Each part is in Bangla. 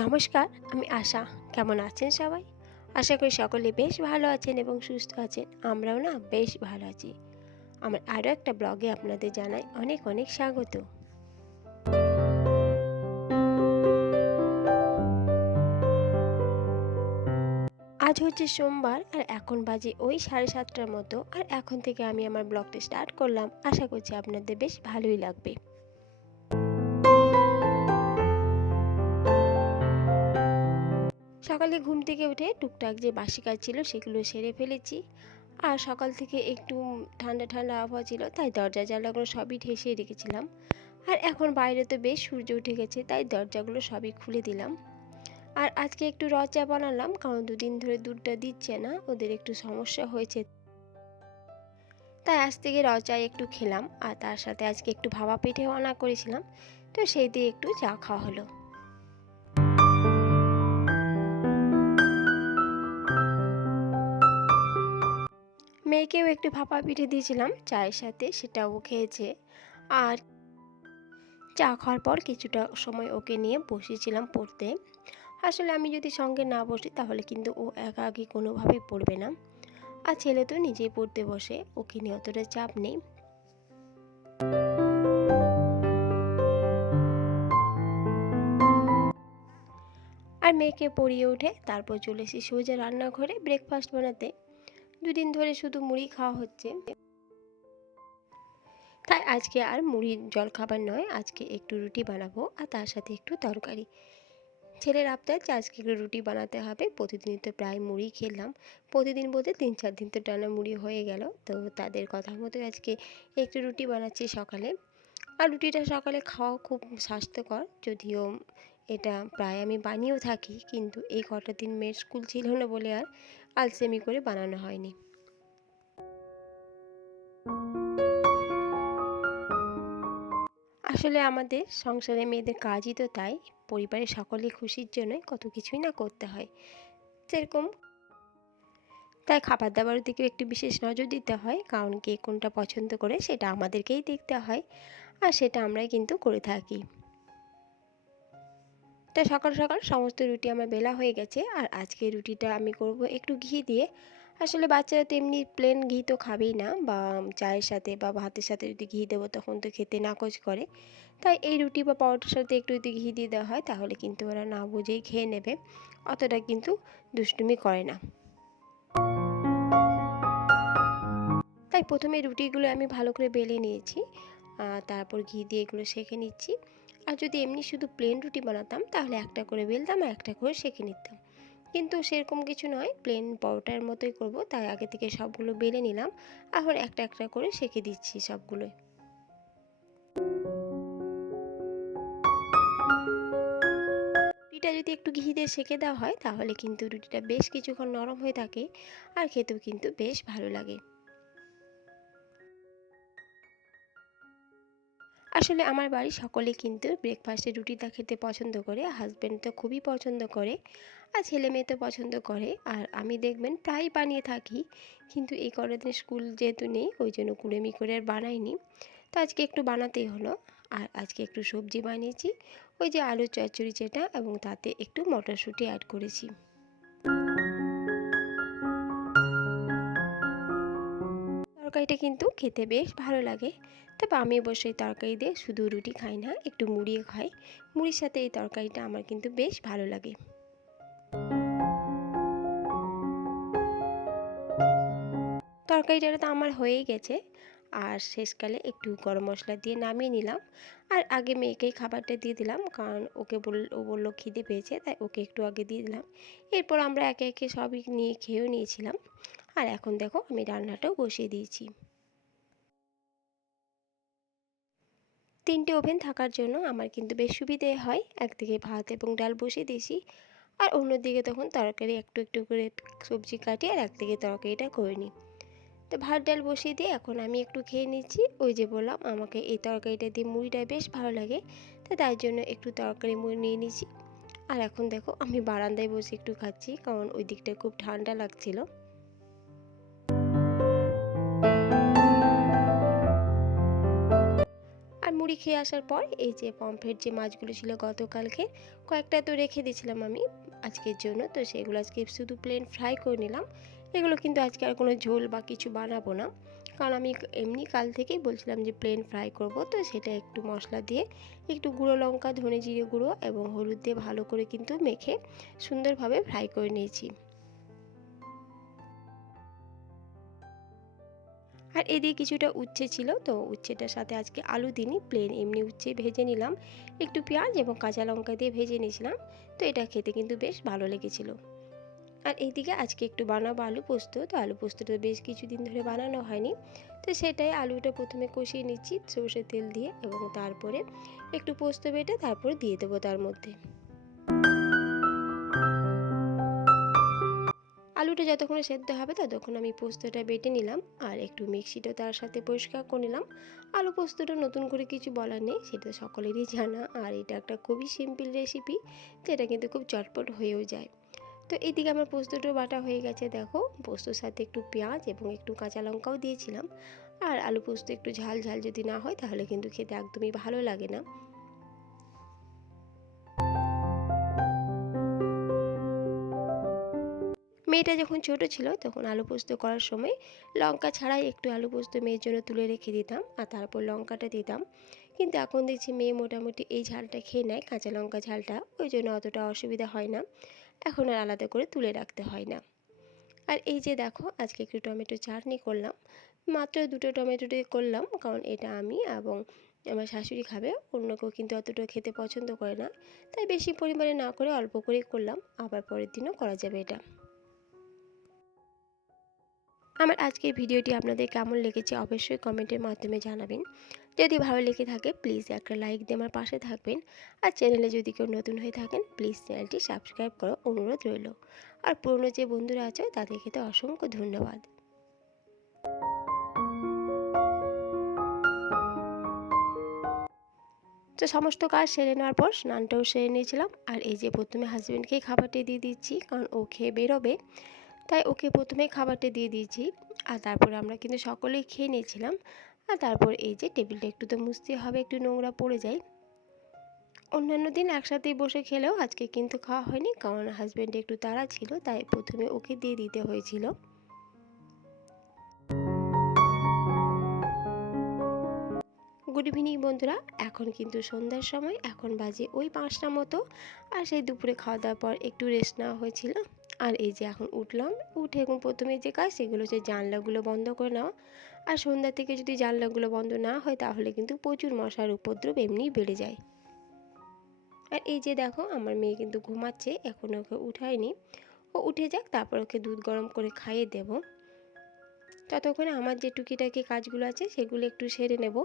নমস্কার, আমি আশা। কেমন আছেন সবাই? আশা করি সকলে বেশ ভালো আছেন এবং সুস্থ আছেন। আমরাও না বেশ ভালো আছি। আমার আরও একটা ব্লগে আপনাদের জানাই অনেক অনেক স্বাগত। আজ হচ্ছে সোমবার আর এখন বাজে ওই সাড়ে সাতটার মতো। আর এখন থেকে আমি আমার ব্লগটা স্টার্ট করলাম। আশা করছি আপনাদের বেশ ভালোই লাগবে। সকালে ঘুম থেকে উঠে টুকটাক যে বাসি কাজ ছিল সেগুলো সেরে ফেলেছি। আর সকাল থেকে একটু ঠান্ডা ঠান্ডা আবহাওয়া ছিল, তাই দরজা জানলাগুলো সবই ঠেসিয়ে রেখেছিলাম। আর এখন বাইরে তো বেশ সূর্য উঠে গেছে, তাই দরজাগুলো সবই খুলে দিলাম। আর আজকে একটু রচা বানালাম, কারণ দুদিন ধরে দুধটা দিচ্ছে না, ওদের একটু সমস্যা হয়েছে। তাই আজ থেকে রচায় একটু খেলাম, আর তার সাথে আজকে একটু ভাবা পিঠে রান্না করেছিলাম, তো সেই দিয়ে একটু চা খাওয়া হলো। মেয়েকেও একটু ভাপা পিঠে দিয়েছিলাম চায়ের সাথে, সেটাও খেয়েছে। আর চা খাওয়ার পর কিছুটা সময় ওকে নিয়ে বসেছিলাম পড়তে। আসলে আমি যদি সঙ্গে না বসি, তাহলে কিন্তু ও একা একি কোনোভাবেই পড়বে না। আর ছেলে তো নিজেই পড়তে বসে, ওকে নিয়ে অতটা চাপ নেই। আর মেয়েকে পড়িয়ে উঠে তারপর চলে এসেছি সোজা রান্নাঘরে ব্রেকফাস্ট বানাতে। দুদিন ধরে শুধু মুড়ি খাওয়া হচ্ছে। তাই আজকে আর মুড়ির জল খাবার নয়, আজকে একটু রুটি বানাবো আর তার সাথে একটু তরকারি। ছেলের আবদার যে আজকে একটু রুটি বানাতে হবে প্রতিদিন তো প্রায় মুড়ি খেলাম। প্রতিদিন বলতে তিন চার দিন তো টানা মুড়ি হয়ে গেল, তো তাদের কথা মতো আজকে একটু রুটি বানাচ্ছি সকালে। আর রুটিটা সকালে খাওয়া খুব স্বাস্থ্যকর, যদিও এটা প্রায় আমি বানিয়েও থাকি, কিন্তু এই কটা দিন মেয়ের স্কুল ছিল না বলে আর আলসেমি করে বানানো হয়নি। আসলে আমাদের সংসারে মেয়েদের কাজই তো তাই, পরিবারের সকলে খুশির জন্য কত কিছুই না করতে হয়। সেরকম তাই খাবার দাবারের দিকেও একটু বিশেষ নজর দিতে হয়, কারণ কে কোনটা পছন্দ করে সেটা আমাদেরকেই দেখতে হয়, আর সেটা আমরাই কিন্তু করে থাকি। তা সকাল সকাল সমস্ত রুটি আমার বেলা হয়ে গেছে। আর আজকে রুটিটা আমি করব একটু ঘি দিয়ে। আসলে বাচ্চারা তো এমনি প্লেন ঘি তো খাবেই না। বা চায়ের সাথে বা ভাতের সাথে যদি ঘি দেবো তখন তো খেতে নাকচ করে। তাই এই রুটি বা পাউডার সাথে একটু যদি ঘি দিয়ে দেওয়া হয় তাহলে কিন্তু ওরা না বুঝেই খেয়ে নেবে। অতটা কিন্তু দুষ্টুমি করে না। তাই প্রথমে রুটিগুলো আমি ভালো করে বেলে নিয়েছি। তারপর ঘি দিয়ে এগুলো সেঁকে নিচ্ছি। আর যদি এমনি শুধু প্লেন রুটি বানাতাম, তাহলে একটা করে বেলতাম আর একটা করে সেঁকে নিতাম। কিন্তু সেরকম কিছু নয় প্লেন পরোটার মতোই করব, তাই আগে থেকে সবগুলো বেলে নিলাম, এখন একটা একটা করে সেঁকে দিচ্ছি সবগুলোই। রুটিটা যদি একটু ঘি দিয়ে সেঁকে দেওয়া হয়, তাহলে কিন্তু রুটিটা বেশ কিছুক্ষণ নরম হয়ে থাকে, আর খেতেও কিন্তু বেশ ভালো লাগে। আসলে আমার বাড়ি সকলে কিন্তু ব্রেকফাস্টে রুটিটা খেতে পছন্দ করে হাজব্যান্ড তো খুবই পছন্দ করে আর ছেলে মেয়ে তো পছন্দ করে। আর আমি দেখবেন প্রায় বানিয়ে থাকি, কিন্তু এই কটা দিন স্কুল যেহেতু নেই, ওই জন্য কুড়েমি করে আর বানাইনি। তো আজকে একটু বানাতেই হলো। আর আজকে একটু সবজি বানিয়েছি, ওই যে আলু চচ্চড়ি যেটা এবং তাতে একটু মটরশুঁটি অ্যাড করেছি। তরকারিটা কিন্তু খেতে বেশ ভালো লাগে। তবে আমি অবশ্যই তরকারি দিয়ে শুধু রুটি খাই না, একটু মুড়িয়ে খাই। মুড়ির সাথে এই তরকারিটা আমার কিন্তু বেশ ভালো লাগে। তরকারিটা তো আমার হয়েই গেছে। আর শেষকালে একটু গরম মশলা দিয়ে নামিয়ে নিলাম। আর আগে মেয়েকেই খাবারটা দিয়ে দিলাম, কারণ ওকে বল, ও বলল খিদে পেয়েছে, তাই ওকে একটু আগে দিয়ে দিলাম। এরপর আমরা একে একে সবই নিয়ে খেয়েও নিয়েছিলাম। আর এখন দেখো আমি রান্নাটাও বসিয়ে দিয়েছি। তিনটে ওভেন থাকার জন্য আমার কিন্তু বেশ সুবিধে হয়। একদিকে ভাত এবং ডাল বসিয়ে দিয়েছি। আর অন্যদিকে তখন তরকারি একটু একটু করে সবজি কাটি আর একদিকে তরকারিটা করে নিই। তো ভাত, ডাল বসিয়ে দিয়ে এখন আমি একটু খেয়ে নিচ্ছি। ওই যে বললাম, আমাকে এই তরকারিটা দিয়ে মুড়িটা বেশ ভালো লাগে। তো তাই জন্য একটু তরকারি মুড়ি নিয়ে নিচ্ছি আর এখন দেখো, আমি বারান্দায় বসে একটু খাচ্ছি, কারণ ওই দিকটা খুব ঠান্ডা লাগছিল। মুড়ি খেয়ে আসার পর এই যে পমফ্রেট যে মাছগুলো ছিল গতকালকে, কয়েকটা তো রেখে দিয়েছিলাম আমি আজকের জন্য। তো সেগুলো আজকে শুধু প্লেন ফ্রাই করে নিলাম। এগুলো কিন্তু আজকে আর কোনো ঝোল বা কিছু বানাবো না। কারণ আমি এমনি কাল থেকেই বলছিলাম যে প্লেন ফ্রাই করব। তো সেটা একটু মশলা দিয়ে একটু গুঁড়ো লঙ্কা, ধনে জিরে গুঁড়ো এবং হলুদ দিয়ে ভালো করে কিন্তু মেখে সুন্দরভাবে ফ্রাই করে নিয়েছি। আর এদিকে কিছুটা উচ্ছে ছিল, তো উচ্ছেটার সাথে আজকে আলু দিনই প্লেন এমনি উচ্ছে ভেজে নিলাম। একটু পেঁয়াজ এবং কাঁচা লঙ্কা দিয়ে ভেজে নিয়েছিলাম, তো এটা খেতে কিন্তু বেশ ভালো লেগেছিলো। আর এইদিকে আজকে একটু বানাবো আলু পোস্ত, তো আলু পোস্তটা বেশ কিছুদিন ধরে বানানো হয়নি, তো সেটাই আলুটা প্রথমে কষিয়ে নিচ্ছি সর্ষের তেল দিয়ে এবং তারপরে একটু পোস্ত বেটে তারপরে দিয়ে দেবো তার মধ্যে। আলুটা যতক্ষণে সেদ্ধ হবে ততক্ষণ আমি পোস্তটা বেটে নিলাম আর একটু মিক্সিটা তার সাথে পরিষ্কার করে নিলাম। আলু পোস্তটা নতুন করে কিছু বলার নেই, সেটা সকলেরই জানা। আর এটা একটা খুবই সিম্পল রেসিপি যেটা কিন্তু খুব চটপট হয়েও যায়। তো এদিকে আমার পোস্তটাও বাটা হয়ে গেছে, দেখো। পোস্তর সাথে একটু পেঁয়াজ এবং একটু কাঁচা লঙ্কাও দিয়েছিলাম। আর আলু পোস্ত একটু ঝাল ঝাল যদি না হয়, তাহলে কিন্তু খেতে একদমই ভালো লাগে না। মেয়েটা যখন ছোট ছিল তখন আলু পোস্ত করার সময় লঙ্কা ছাড়াই একটু আলু পোস্ত মেয়ের জন্য তুলে রেখে দিতাম আর তারপর লঙ্কাটা দিতাম। কিন্তু এখন দেখছি মেয়ে মোটামুটি এই ঝালটা খেয়ে নেয়, কাঁচা লঙ্কা ঝালটা, ওই জন্য অতটা অসুবিধা হয় না। এখন আর আলাদা করে তুলে রাখতে হয় না। আর এই যে দেখো, আজকে একটু টমেটো চাটনি করলাম। মাত্র দুটো টমেটো দিয়ে করলাম, কারণ এটা আমি এবং আমার শাশুড়ি খাবে, অন্য কেউ কিন্তু অতটা খেতে পছন্দ করে না। তাই বেশি পরিমাণে না করে অল্প করেই করলাম, আবার পরের দিনও করা যাবে এটা। আমার আজকের ভিডিওটি আপনাদের কেমন লেগেছে অবশ্যই কমেন্টের মাধ্যমে জানাবেন। যদি ভালো লেগে থাকে প্লিজ একটা লাইক দিয়ে আমার পাশে থাকবেন। আর চ্যানেলে যদি কেউ নতুন হয়ে থাকেন প্লিজ চ্যানেলটি সাবস্ক্রাইব করার অনুরোধ রইল। আর পুরনো যে বন্ধুরা আছে, তাদের খেতে অসংখ্য ধন্যবাদ। তো সমস্ত কাজ সেরে নেওয়ার পর স্নানটাও সেরে নিয়েছিলাম। আর এই যে প্রথমে হাজব্যান্ডকেই খাবারটি দিয়ে দিচ্ছি, কারণ ও খেয়ে বেরোবে। তাই ওকে প্রথমে খাবারটা দিয়ে দিয়েছি। আর তারপরে আমরা কিন্তু সকলেই খেয়ে নিয়েছিলাম। আর তারপর এই যে টেবিলটা একটু তো মুছতে হবে, একটু নোংরা পড়ে যায়। অন্যান্য দিন একসাথেই বসে খেলেও আজকে কিন্তু খাওয়া হয়নি, কারণ হাজব্যান্ড একটু তাড়া ছিল, তাই প্রথমে ওকে দিয়ে দিতে হয়েছিল। গুড ইভিনিং বন্ধুরা, এখন কিন্তু সন্ধ্যার সময়, এখন বাজে ওই পাঁচটা মতো। আর সেই দুপুরে খাওয়া দাওয়ার পর একটু রেস্ট নেওয়া হয়েছিল। আর এই যে এখন উঠলাম, উঠে এখন প্রথমে যে কাজ সেগুলো হচ্ছে জানলাগুলো বন্ধ করে নেওয়া আর সন্ধ্যা থেকে যদি জানলাগুলো বন্ধ না হয় তাহলে কিন্তু প্রচুর মশার উপদ্রব এমনিই বেড়ে যায়। আর এই যে দেখো আমার মেয়ে কিন্তু ঘুমাচ্ছে, এখন ওকে উঠায়নি। ও উঠে যাক, তারপর ওকে দুধ গরম করে খাইয়ে দেব। ততক্ষণে আমার যে টুকিটাকি কাজগুলো আছে সেগুলো একটু সেরে নেব।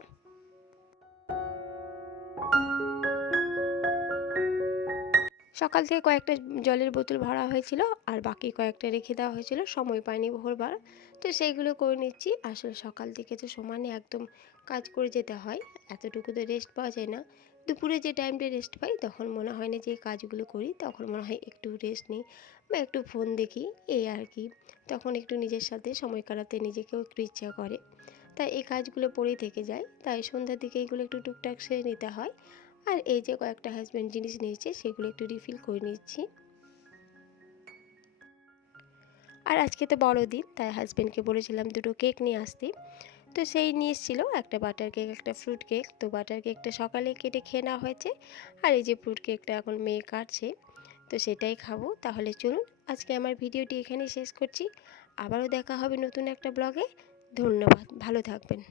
সকাল থেকে কয়েকটা জলের বোতল ভরা হয়েছিল আর বাকি কয়েকটা রেখে দেওয়া হয়েছিল। সময় পাইনি ভোরবার। তো সেইগুলো করে নিচ্ছি। আসলে সকাল থেকে তো সমানে একদম কাজ করে যেতে হয়। এতটুকু তো রেস্ট পাওয়া যায় না। দুপুরে যে টাইমটা রেস্ট পাই, তখন মনে হয় না যে কাজগুলো করি। তখন মনে হয় একটু রেস্ট নিই বা একটু ফোন দেখি। এই আর কি। তখন একটু নিজের সাথে সময় কাটাতে নিজেকেও একটু ইচ্ছা করে। তাই এই কাজগুলো পড়েই থেকে যায়। তাই সন্ধ্যার দিকে এগুলো একটু টুকটাক সেরে নিতে হয়। আর এই যে কয়েকটা হাজব্যান্ড জিনিস নিয়েছে, সেগুলো একটু রিফিল করে নিচ্ছি। আর আজকে তো বড়দিন তাই হাজব্যান্ডকে বলেছিলাম দুটো কেক নিয়ে আসতে। তো সেই নিয়ে এসেছিল, একটা বাটার কেক একটা ফ্রুট কেক তো বাটার কেকটা সকালে কেটে খেয়ে নেওয়া হয়েছে, আর এই যে ফ্রুট কেকটা এখন মেয়ে কাটছে, তো সেটাই খাব। তাহলে চলুন, আজকে আমার ভিডিওটি এখানেই শেষ করছি। আবারও দেখা হবে নতুন একটা ব্লগে ধন্যবাদ, ভালো থাকবেন।